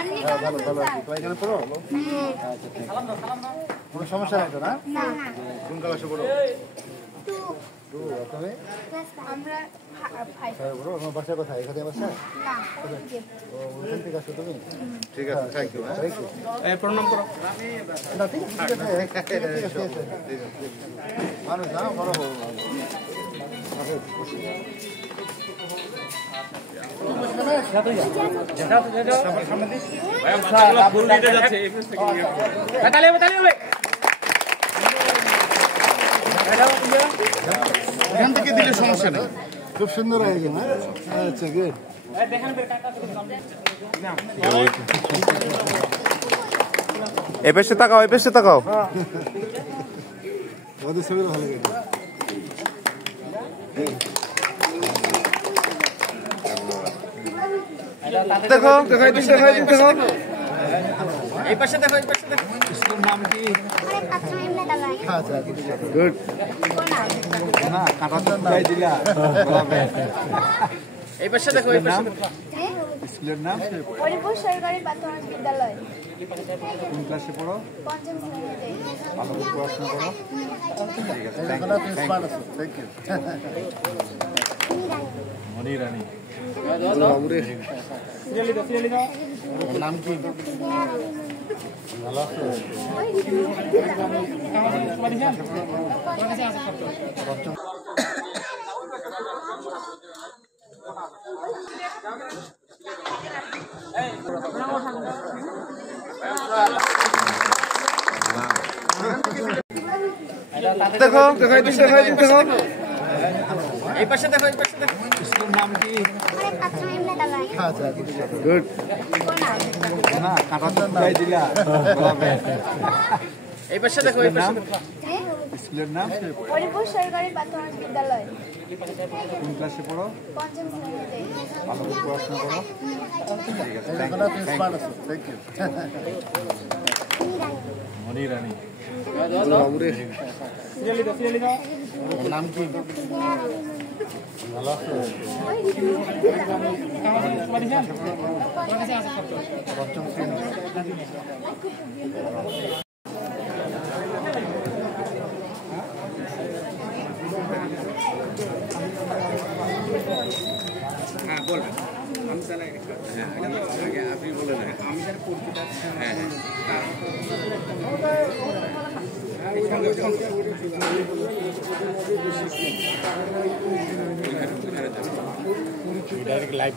ভালো ভালো আছি। তো এখানে পড়ো? আচ্ছা ঠিক আছে। কোনো সমস্যা নাই তো না? কোন ক্লাসে পড়ো? টু। তুমি? আমরা 5 পড়ো। আমার বাসা কোথায়? এখানে বাসা? না ও ওখান থেকে আসো তুমি? ঠিক আছে, থ্যাংক ইউ। Thank you. প্রণাম করো। না ঠিক আছে। মানুষ না বড় বড় এখান থেকে দিলে সমস্যা নেই। খুব সুন্দর আয়োজন। আচ্ছা গুড। এই পাশে তাকাও, এই পাশে তাকাও। ওদের ছবি ভালো লাগে। দেখো দেখো এই পাশে দেখো, এই পাশে দেখো। স্কুলের নাম কি? আচ্ছা গুড। না কাটার দাই দিলা। এই পাশে দেখো, এই পাশে দেখো। স্কুলের নাম? হরিপুর সরকারি প্রাথমিক বিদ্যালয়। কোন ক্লাসে পড়ো? পঞ্চম শ্রেণীতে। ভালো করে পড়াশোনা করো। ঠিক আছে, থ্যাংক ইউ। মনি রানী। বাবুরে নাম কি? ভালো আছো? দেখো এই পাশে দেখো, এই পাশে দেখো। স্কুলের নাম কি? আচ্ছা গুড। না কাটার দাই দিলা। এই পাশে দেখো, এই পাশে দেখো। স্কুলের নাম? হরিপুর সরকারি প্রাথমিক বিদ্যালয়। কোন ক্লাসে পড়ো? পঞ্চম শ্রেণীতে। ভালো করে পড়াশোনা করো। ঠিক আছে, থ্যাংক ইউ। মনি রানী। বাবুরে নাম কি? ভালো আছো? পঞ্চম শ্রেণী। হ্যাঁ বলবেন। আমি তাহলে আগে আপনি বলে দেন। আমি তার পরিচিত। হ্যাঁ ডাইরেক্ট লাইভ